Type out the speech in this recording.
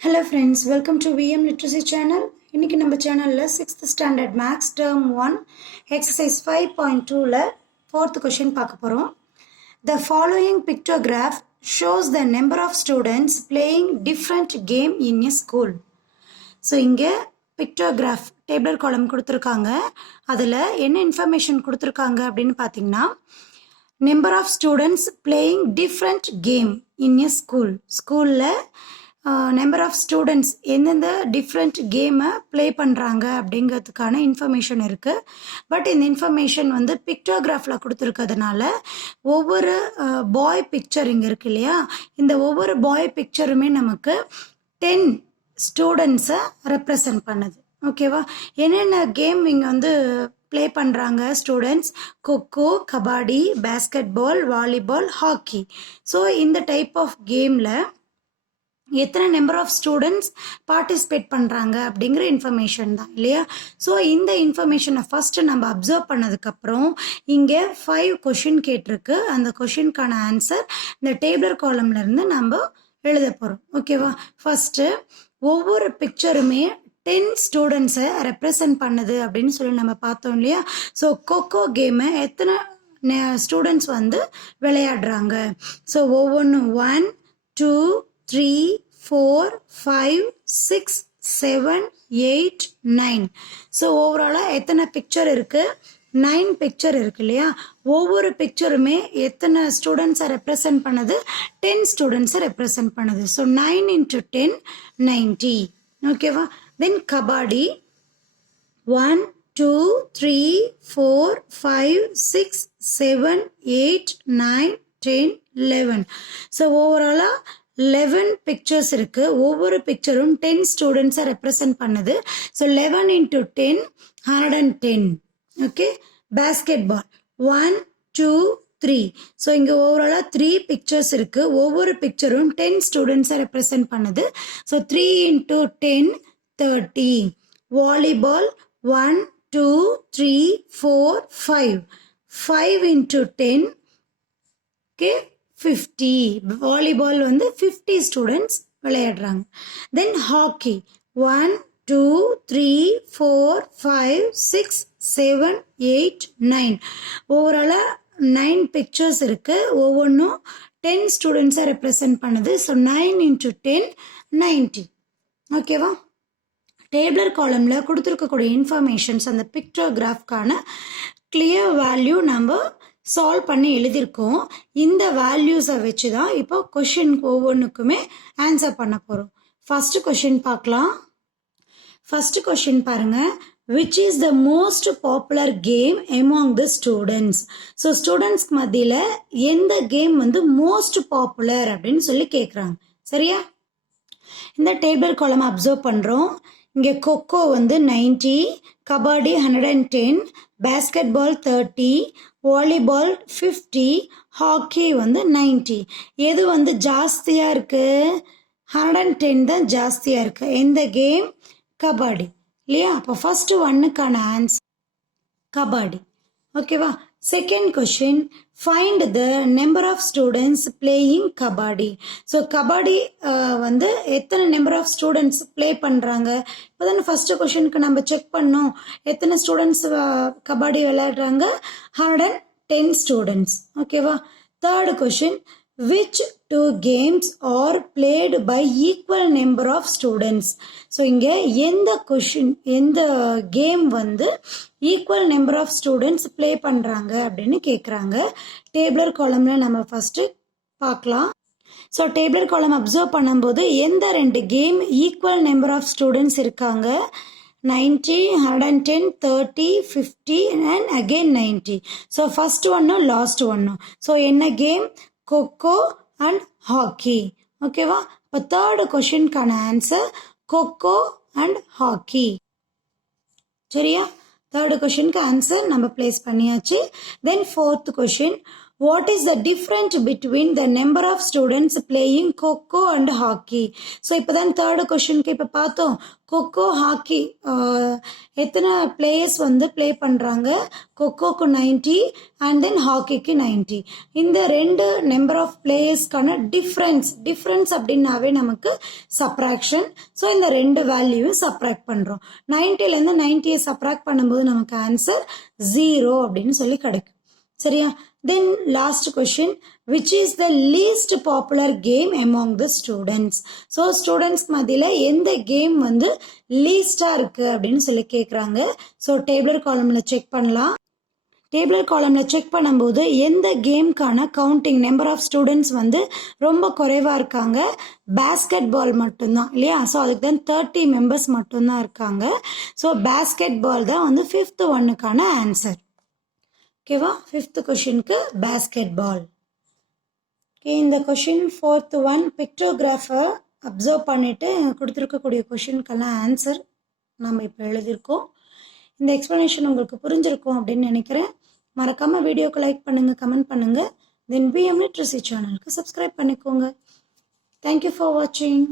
Hello friends, welcome to VM Literacy channel. இன்னைக்கு நம்ம சேனல்ல 6th standard maths term 1 exercise 5.2ல 4th question பார்க்க போறோம். The following pictograph shows the number of students playing different game in a school. So இங்க pictograph table column கொடுத்திருக்காங்க. அதுல என்ன information கொடுத்திருக்காங்க அப்படினு பாத்தீங்கன்னா number of students playing different game in a school. ஸ்கூல்ல நம்பர் ஆஃப் ஸ்டூடெண்ட்ஸ் எந்தெந்த different கேமை ப்ளே பண்ணுறாங்க அப்படிங்கிறதுக்கான இன்ஃபர்மேஷன் இருக்குது. பட் இந்த இன்ஃபர்மேஷன் வந்து பிக்டோகிராஃபில் கொடுத்துருக்கிறதுனால ஒவ்வொரு பாய் பிக்சர் இங்கே இருக்கு இல்லையா, இந்த ஒவ்வொரு பாய் பிக்சருமே நமக்கு 10 ஸ்டூடெண்ட்ஸை ரெப்ரசன்ட் பண்ணுது. ஓகேவா? என்னென்ன கேம் இங்கே வந்து ப்ளே பண்ணுறாங்க students? Kho-kho, kabaddi, basketball, volleyball, hockey. So இந்த டைப் ஆஃப் கேமில் எத்தனை நம்பர் ஆஃப் ஸ்டூடெண்ட்ஸ் பார்ட்டிசிபேட் பண்ணுறாங்க அப்படிங்கிற இன்ஃபர்மேஷன் தான் இல்லையா. ஸோ இந்த இன்ஃபர்மேஷனை ஃபஸ்ட்டு நம்ம அப்சர்வ் பண்ணதுக்கப்புறம் இங்கே 5 கொஷின் கேட்டிருக்கு. அந்த கொஷினுக்கான ஆன்சர் இந்த டேபிள் காலம்லேருந்து நம்ம எழுத போகிறோம். ஓகேவா? ஃபஸ்ட்டு ஒவ்வொரு பிக்சருமே 10 ஸ்டூடெண்ட்ஸை ரெப்ரசன்ட் பண்ணுது அப்படின்னு சொல்லி நம்ம பார்த்தோம் இல்லையா. ஸோ கொக்கோ கேமை எத்தனை ஸ்டூடெண்ட்ஸ் வந்து விளையாடுறாங்க? ஸோ ஒவ்வொன்றும் 1 2 3 4 5 6 7 8 9. ஸோ ஓவராலாக எத்தனை பிக்சர் இருக்கு? 9 பிக்சர் இருக்கு இல்லையா. ஒவ்வொரு பிக்சருமே எத்தனை ஸ்டூடெண்ட்ஸை ரெப்ரசன்ட் பண்ணுது? 10 ஸ்டூடெண்ட்ஸை ரெப்ரசன்ட் பண்ணுது. ஸோ 9 × 10 90. ஓகேவா? தென் கபாடி 1 2 3 4 5 6 7 8 9 10 11. ஸோ ஓவராலாக 11 பிக்சர்ஸ் இருக்கு. ஒவ்வொரு பிக்சரும் 10 ஸ்டூடெண்ட்ஸை ரெப்ரசன்ட் பண்ணுது. So 11 × 10 110. Okay. Basketball 1 2 3. So இங்கே ஓவராலாக 3 பிக்சர்ஸ் இருக்கு. ஒவ்வொரு பிக்சரும் 10 ஸ்டூடெண்ட்ஸை ரெப்ரசன்ட் பண்ணுது. ஸோ 3 × 10 30. வாலிபால் 1 2 3 4 5. 5 × 10 ஓகே 50. வாலிபால் வந்து 50 ஸ்டூடெண்ட்ஸ் விளையாடுறாங்க. தென் ஹாக்கி 1 2 3 4 5 6 7 8 9. ஓவராலாக 9 பிக்சர்ஸ் இருக்கு. ஒவ்வொன்றும் 10 ஸ்டூடெண்ட்ஸை ரெப்ரசன்ட் பண்ணுது. ஸோ 9 × 10 90. ஓகேவா? டேபிளர் காலமில் கொடுத்துருக்கக்கூடிய இன்ஃபர்மேஷன்ஸ் அந்த பிக்டோகிராஃப்கான கிளியர் வேல்யூ நம்ம சால்வ் பண்ணி எழுதியிருக்கோம். இந்த வேல்யூஸை வச்சு தான் இப்போ கொஷினுக்கு ஒவ்வொன்றுக்குமே ஆன்சர் பண்ண போகிறோம். ஃபஸ்ட்டு கொஷின் பார்க்கலாம். ஃபஸ்ட்டு கொஷின் பாருங்க. Which is the most popular game among the students? So ஸ்டூடெண்ட்ஸ்க்கு மத்தியில் எந்த கேம் வந்து மோஸ்ட் பாப்புலர் அப்படின்னு சொல்லி கேட்குறாங்க. சரியா? இந்த டேபிள் காலம் அப்சர்வ் பண்ணுறோம். இங்கே கொக்கோ வந்து 90, kabaddi 110, basketball 30, volleyball 50, hockey வந்து 90. எது வந்து ஜாஸ்தியாக இருக்குது? 110 தான் ஜாஸ்தியாக இருக்குது. எந்த கேம்? கபாடி இல்லையா. அப்போ ஃபஸ்ட்டு 1க்கான ஆன்சர் கபாடி. ஓகேவா? Second question, find the number of students playing kabaddi. So kabaddi வந்து எத்தனை நம்பர் ஆஃப் ஸ்டூடெண்ட்ஸ் ப்ளே பண்ணுறாங்க? இப்போ தானே ஃபஸ்ட்டு கொஷினுக்கு நம்ம செக் பண்ணோம் எத்தனை ஸ்டூடெண்ட்ஸ் கபாடி விளையாடுறாங்க. 110 ஸ்டூடெண்ட்ஸ். ஓகேவா? Third question, which 2 games are played by equal number of students? So இங்கே எந்த கேம் வந்து equal number of students play பண்ணுறாங்க அப்படின்னு கேட்குறாங்க. டேபிளர் காலமில் நம்ம ஃபஸ்ட்டு பார்க்கலாம். ஸோ டேபிளர் காலம் அப்சர்வ் பண்ணும்போது எந்த 2 game equal number of students இருக்காங்க? 90, 110, 30, 50 அண்ட் அகெயின் 90. ஸோ ஃபஸ்ட் ஒன்னும் லாஸ்ட் ஒன்னும். ஸோ என்ன கேம்? Kho-kho and hockey. ஓகேவா? இப்போ தேர்டு கொஷினுக்கான ஆன்சர் கொக்கோ அண்ட் ஹாக்கி. சரியா? தேர்டு கொஷினுக்கு ஆன்சர் நம்ம பிளேஸ் பண்ணியாச்சு. Then fourth question, what is the different between the number of students playing kho-kho and hockey. So இப்போ தான் தேர்டு கொஷனுக்கு இப்போ பார்த்தோம். கொக்கோ ஹாக்கி எத்தனை பிளேயர்ஸ் வந்து ப்ளே பண்ணுறாங்க. கொக்கோக்கு 90 அண்ட் தென் ஹாக்கிக்கு 90. இந்த ரெண்டு நம்பர் ஆஃப் பிளேயர்ஸ்க்கான டிஃப்ரென்ஸ் அப்படின்னாவே நமக்கு சப்ராக்ஷன். ஸோ இந்த ரெண்டு வேல்யூவும் சப்ராக்ட் பண்ணுறோம். 90லேருந்து 90யை சப்ராக்ட் பண்ணும்போது நமக்கு ஆன்சர் 0 அப்படின்னு சொல்லி கிடைக்கும். சரியா? Then last question, which is the least popular game among the students? So students மத்தியில எந்த கேம் வந்து லீஸ்டா இருக்கு அப்படின்னு சொல்லி கேட்குறாங்க. ஸோ டேபிளர் காலம்ல செக் பண்ணலாம். டேபிளர் காலமில் செக் பண்ணும்போது எந்த கேம்க்கான கவுண்டிங் நம்பர் ஆஃப் ஸ்டூடெண்ட்ஸ் வந்து ரொம்ப குறைவாக இருக்காங்க. பேஸ்கெட் பால் மட்டும்தான் இல்லையா? ஸோ அதுக்கு தான் 30 மெம்பர்ஸ் மட்டும்தான் இருக்காங்க. ஸோ பேஸ்கெட் பால் தான் வந்து 5th ஒன்னுக்கான ஆன்சர். ஓகேவா? 5th கொஷனுக்கு பேஸ்கெட் பால். ஓகே, இந்த கொஷின் 4th ஒன் பிக்டோகிராஃபை அப்சர்வ் பண்ணிவிட்டு கொடுத்துருக்கக்கூடிய கொஷினுக்கெல்லாம் ஆன்சர் நம்ம இப்போ எழுதியிருக்கோம். இந்த எக்ஸ்ப்ளனேஷன் உங்களுக்கு புரிஞ்சிருக்கும் அப்படின்னு நினைக்கிறேன். மறக்காமல் வீடியோக்கு லைக் பண்ணுங்கள், கமெண்ட் பண்ணுங்கள். தென் விஎம் லிட்ரஸி சேனலுக்கு சப்ஸ்கிரைப் பண்ணிக்கோங்க. தேங்க்யூ ஃபார் வாட்சிங்.